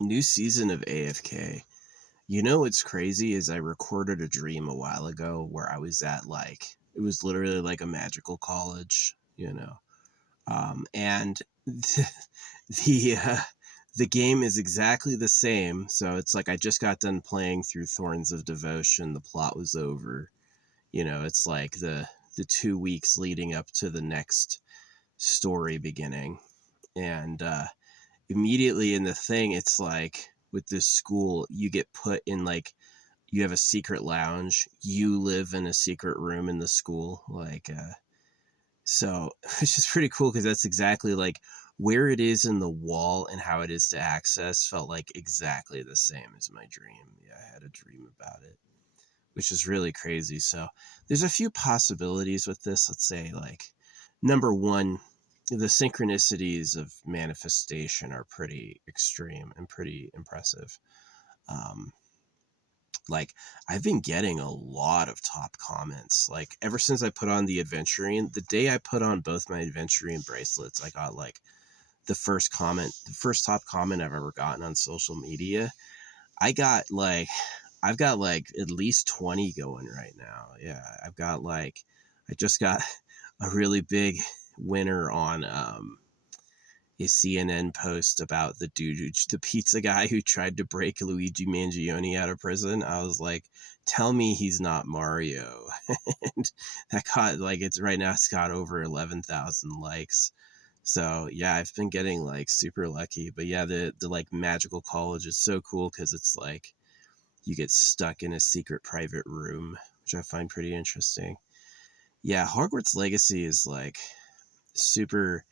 New season of AFK. You know what's crazy is I recorded a dream a while ago where I was at it was literally like a magical college, and the the game is exactly the same. So it's like I just got done playing through Thorns of Devotion. The plot was over. It's like the 2 weeks leading up to the next story beginning, and immediately in the thing, it's like with this school, you get put in you have a secret lounge. You live in a secret room in the school, so which is pretty cool because that's exactly like where it is in the wall and how it is to access felt like exactly the same as my dream. Yeah, I had a dream about it, which is really crazy. So there's a few possibilities with this. Let's say number one, the synchronicities of manifestation are pretty extreme and pretty impressive. Um, I've been getting a lot of top comments. Like ever since I put on the Adventuring, the day I put on both my Adventuring bracelets, I got the first top comment I've ever gotten on social media. I've got at least 20 going right now. Yeah, I just got a really big winner on a CNN post about the pizza guy who tried to break Luigi Mangione out of prison. I was like, tell me he's not Mario. And that got it's right now, it's got over 11,000 likes. So yeah, I've been getting super lucky. But yeah, the magical college is so cool because it's you get stuck in a secret private room, which I find pretty interesting. Yeah, Hogwarts Legacy is super.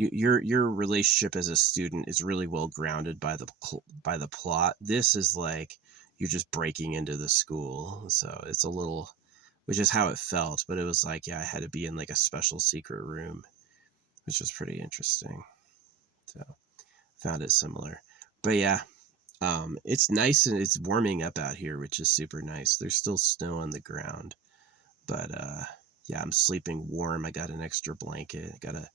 Your relationship as a student is really well grounded by the plot. This is you're just breaking into the school, so it's a little, which is how it felt. But it was yeah, I had to be in a special secret room, which was pretty interesting. So found it similar, but yeah. It's nice and it's warming up out here, which is super nice. There's still snow on the ground, but yeah, I'm sleeping warm. I got an extra blanket. I got a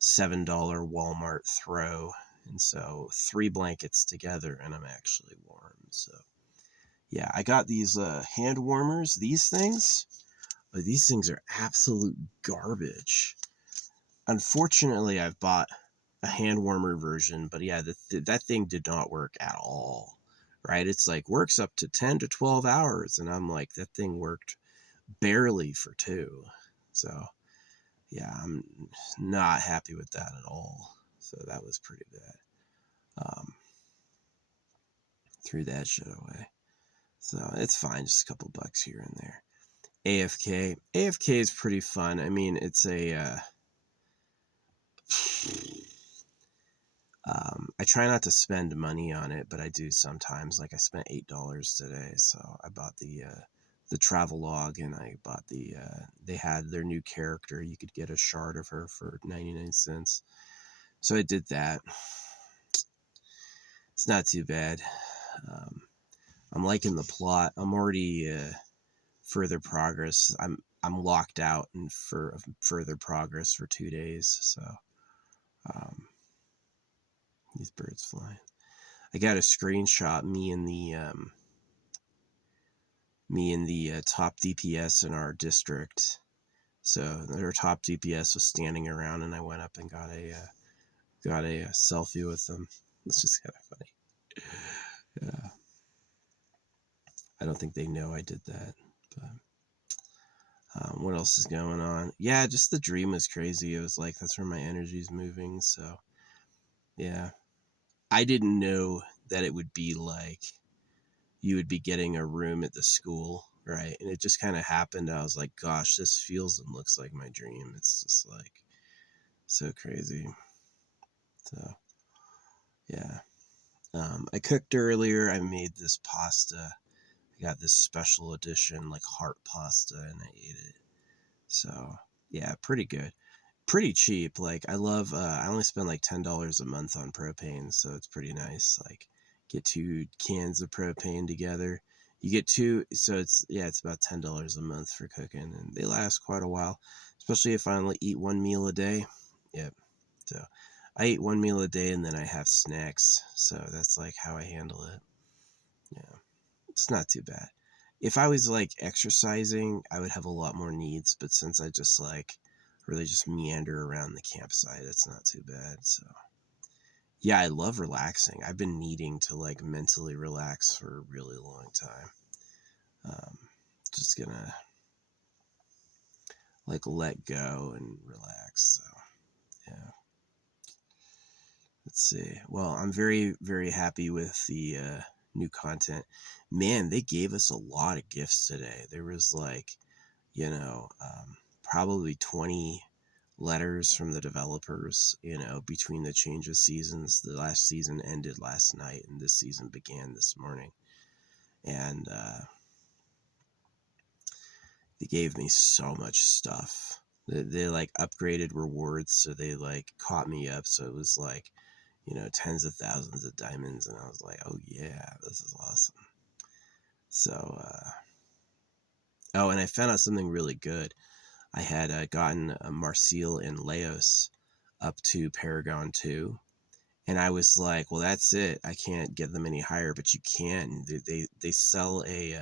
$7 Walmart throw, and so 3 blankets together, and I'm actually warm. So yeah, I got these hand warmers. These things are absolute garbage. Unfortunately, I've bought a hand warmer version, but yeah, that thing did not work at all. Right? It's works up to 10 to 12 hours, and I'm that thing worked barely for 2. So yeah, I'm not happy with that at all. So that was pretty bad. Threw that shit away. So it's fine, just a couple bucks here and there. AFK is pretty fun. I mean, it's a I try not to spend money on it, but I do sometimes. I spent $8 today, so I bought the travel log, and I bought they had their new character. You could get a shard of her for 99 cents. So I did that. It's not too bad. I'm liking the plot. I'm already further progress. I'm locked out and for further progress for 2 days. So these birds flying. I got a screenshot me and the top DPS in our district. So our top DPS was standing around, and I went up and got a selfie with them. It's just kind of funny. Yeah. I don't think they know I did that. But what else is going on? Yeah, just the dream was crazy. It was that's where my energy's moving. So yeah, I didn't know that it would be you would be getting a room at the school, right? And it just kind of happened. I was like, gosh, this feels and looks like my dream. It's just so crazy. So yeah, I cooked earlier. I made this pasta. I got this special edition heart pasta, and I ate it. So yeah, pretty good, pretty cheap. I love. I only spend $10 a month on propane, so it's pretty nice. Get 2 cans of propane together. You get 2, so it's about $10 a month for cooking, and they last quite a while, especially if I only eat 1 meal a day. Yep. So I eat one meal a day and then I have snacks. So that's like how I handle it. Yeah. It's not too bad. If I was like exercising, I would have a lot more needs, but since I just like really just meander around the campsite, it's not too bad. So yeah, I love relaxing. I've been needing to like mentally relax for a really long time. Um, just gonna like let go and relax. So yeah. Let's see. Well, I'm very, very happy with the new content. Man, they gave us a lot of gifts today. There was like, probably 20 letters from the developers, between the change of seasons. The last season ended last night and this season began this morning. And they gave me so much stuff. They like upgraded rewards, so they like caught me up. So it was like, tens of thousands of diamonds, and I was like, oh yeah, this is awesome. So, oh, and I found out something really good. I had gotten Marseille and Laos up to Paragon 2, and I was like, well, that's it. I can't get them any higher, but you can. They sell a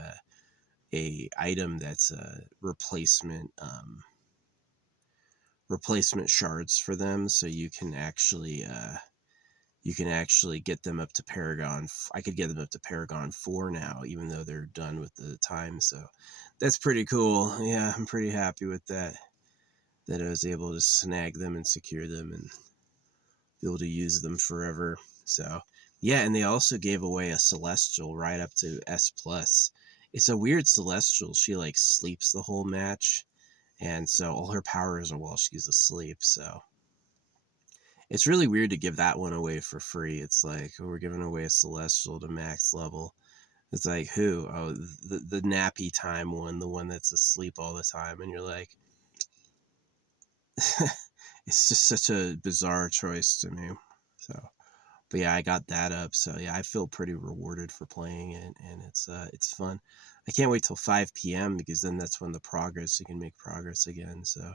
item that's a replacement shards for them, so you can actually get them up to Paragon. I could get them up to Paragon 4 now, even though they're done with the time. So that's pretty cool. Yeah, I'm pretty happy with that. That I was able to snag them and secure them and be able to use them forever. So yeah, and they also gave away a Celestial right up to S+. It's a weird Celestial. She like sleeps the whole match. And so all her powers are while she's asleep. So it's really weird to give that one away for free. It's like, oh, we're giving away a Celestial to max level. It's like, who? Oh, the nappy time one, the one that's asleep all the time. And you're like, it's just such a bizarre choice to me. So, but yeah, I got that up. So yeah, I feel pretty rewarded for playing it, and it's fun. I can't wait till 5 p.m. because then that's when you can make progress again. So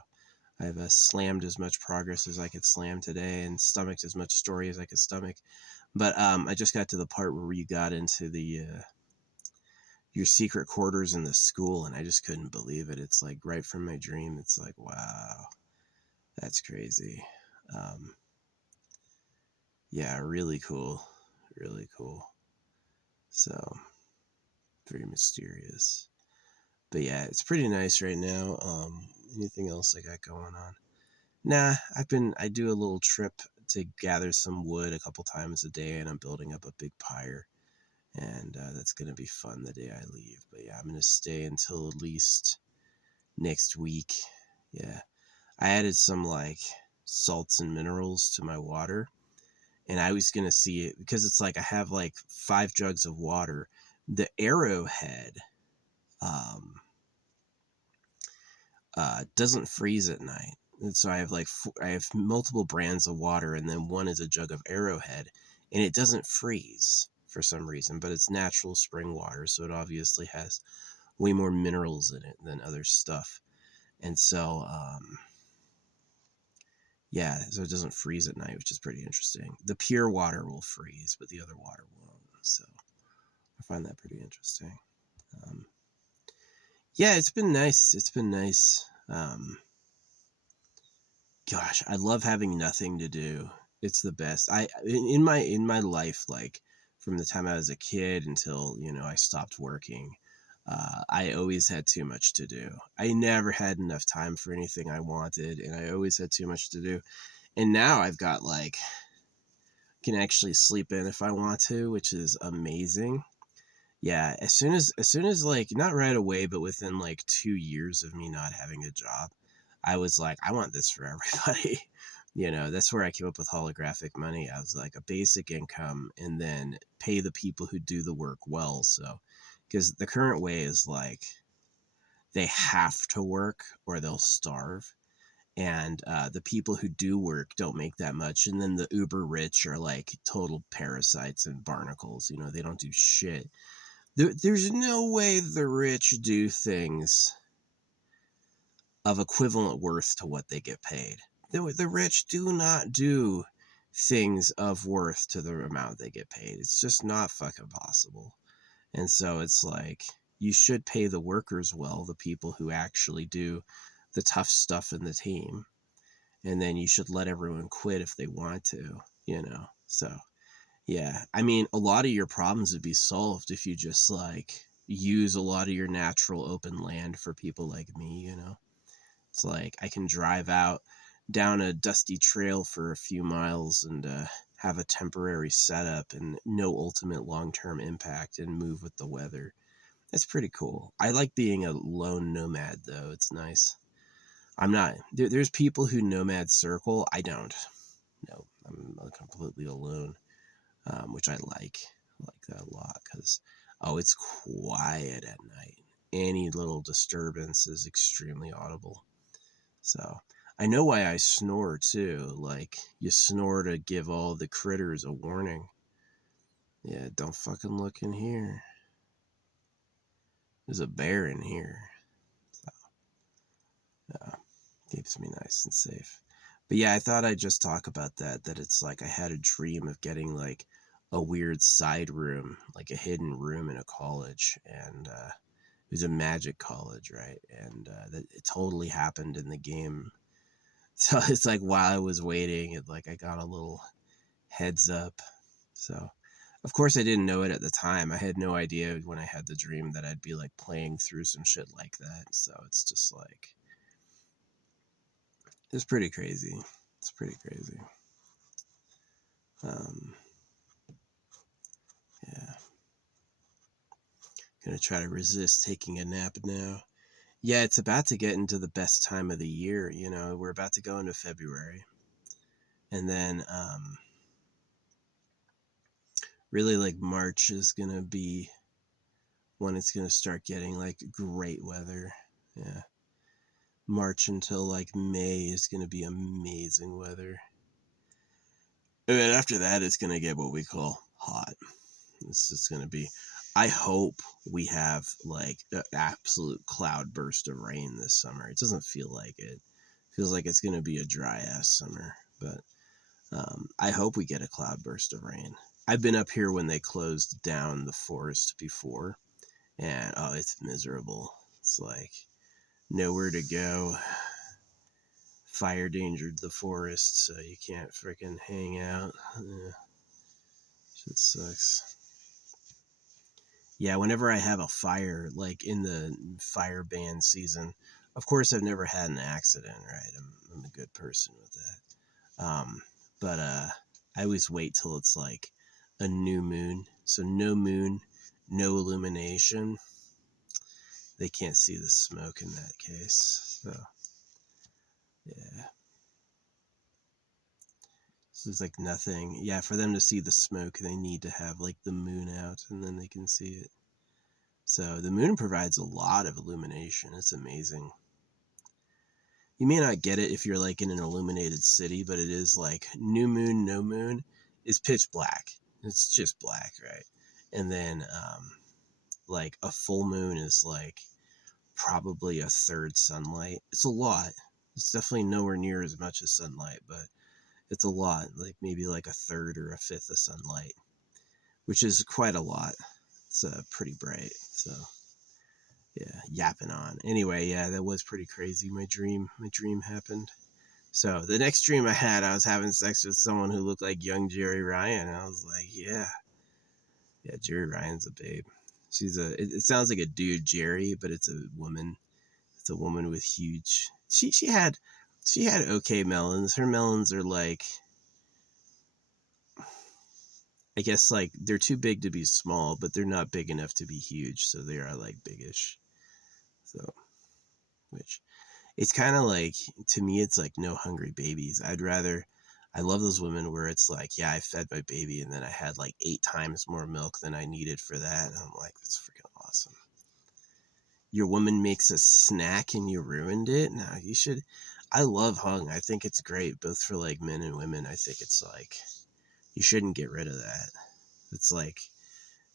I've slammed as much progress as I could slam today and stomached as much story as I could stomach. But I just got to the part where you got into the your secret quarters in the school, and I just couldn't believe it. It's like right from my dream. It's like, wow, that's crazy. Um, yeah, really cool. Really cool. So, very mysterious. But yeah, it's pretty nice right now. Anything else I got going on? Nah, I do a little trip to gather some wood a couple times a day, and I'm building up a big pyre, and that's gonna be fun the day I leave. But yeah, I'm gonna stay until at least next week. Yeah, I added some like salts and minerals to my water, and I was gonna see it because it's like I have like 5 jugs of water. The arrowhead um, doesn't freeze at night. And so I have like I have multiple brands of water, and then one is a jug of Arrowhead, and it doesn't freeze for some reason, but it's natural spring water, so it obviously has way more minerals in it than other stuff. And so yeah, so it doesn't freeze at night, which is pretty interesting. The pure water will freeze, but the other water won't. So I find that pretty interesting. Um, yeah, it's been nice. It's been nice. Gosh, I love having nothing to do. It's the best. In my life, like from the time I was a kid until I stopped working, I always had too much to do. I never had enough time for anything I wanted, and I always had too much to do. And now I've got like can actually sleep in if I want to, which is amazing. Yeah, as soon as like not right away, but within like 2 years of me not having a job, I was like, I want this for everybody. That's where I came up with holographic money. I was like a basic income and then pay the people who do the work well. So, because the current way is like they have to work or they'll starve. And the people who do work don't make that much. And then the uber rich are like total parasites and barnacles. They don't do shit. There's no way the rich do things of equivalent worth to what they get paid. The rich do not do things of worth to the amount they get paid. It's just not fucking possible. And so it's like, you should pay the workers well, the people who actually do the tough stuff in the team. And then you should let everyone quit if they want to, you know? So, yeah. I mean, a lot of your problems would be solved if you just, like, use a lot of your natural open land for people like me, you know? It's like, I can drive out down a dusty trail for a few miles and have a temporary setup and no ultimate long-term impact and move with the weather. It's pretty cool. I like being a lone nomad, though. It's nice. I'm not... There's people who nomad circle. I don't. No, I'm completely alone, which I like. I like that a lot because, it's quiet at night. Any little disturbance is extremely audible. So I know why I snore too. Like, you snore to give all the critters a warning. Yeah, don't fucking look in here. There's a bear in here. So, yeah, keeps me nice and safe. But yeah, I thought I'd just talk about that it's like I had a dream of getting like a weird side room, like a hidden room in a college. And it was a magic college, right? And that it totally happened in the game. So it's like while I was waiting, it like I got a little heads up. So of course I didn't know it at the time. I had no idea when I had the dream that I'd be like playing through some shit like that. So it's just like, it's pretty crazy. It's pretty crazy. Yeah. Gonna try to resist taking a nap now. Yeah, it's about to get into the best time of the year. You know, we're about to go into February. And then, really like March is gonna be when it's gonna start getting like great weather. Yeah. March until like May is gonna be amazing weather. And then after that, it's gonna get what we call hot. It's just gonna be, I hope we have like an absolute cloud burst of rain this summer. It doesn't feel like it. It feels like it's gonna be a dry ass summer, but I hope we get a cloud burst of rain. I've been up here when they closed down the forest before, and it's miserable. It's like nowhere to go. Fire endangered the forest, so you can't freaking hang out. Yeah. Shit sucks. Yeah, whenever I have a fire, like in the fire ban season, of course I've never had an accident, right? I'm a good person with that. But I always wait till it's like a new moon. So no moon, no illumination. They can't see the smoke in that case. So, yeah. So it's like nothing. Yeah, for them to see the smoke, they need to have like the moon out and then they can see it. So the moon provides a lot of illumination. It's amazing. You may not get it if you're like in an illuminated city, but it is like new moon, no moon is pitch black. It's just black, right? And then like a full moon is like probably a third sunlight. It's a lot. It's definitely nowhere near as much as sunlight, but it's a lot. Like maybe like a third or a fifth of sunlight, which is quite a lot. It's pretty bright. So yeah, yapping on. Anyway, yeah, that was pretty crazy. My dream happened. So the next dream I had, I was having sex with someone who looked like young Jerry Ryan. I was like, yeah, Jerry Ryan's a babe. She's it sounds like a dude, Jerry, but it's a woman. It's a woman with huge. She had okay melons. Her melons are like, I guess like they're too big to be small, but they're not big enough to be huge, so they are like biggish. So, which it's kind of like, to me, it's like no hungry babies. I love those women where it's like, yeah, I fed my baby and then I had like 8 times more milk than I needed for that. And I'm like, that's freaking awesome. Your woman makes a snack and you ruined it? No, you should. I love hung. I think it's great, both for like men and women. I think it's like, you shouldn't get rid of that. It's like,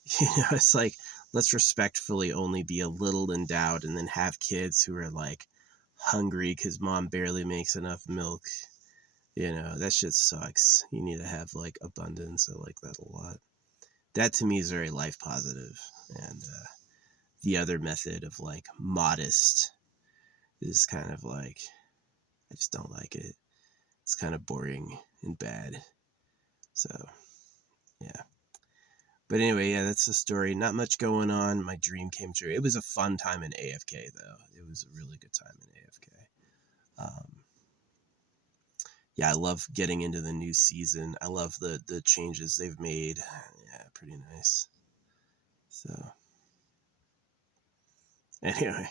it's like, let's respectfully only be a little endowed and then have kids who are like hungry because mom barely makes enough milk. You know, that shit sucks. You need to have like abundance. I like that a lot. That to me is very life positive. And the other method of like modest is kind of like, I just don't like it. It's kind of boring and bad. So, yeah. But anyway, yeah, that's the story. Not much going on. My dream came true. It was a fun time in AFK, though. It was a really good time in AFK. Yeah, I love getting into the new season. I love the changes they've made. Yeah, pretty nice. So, anyway.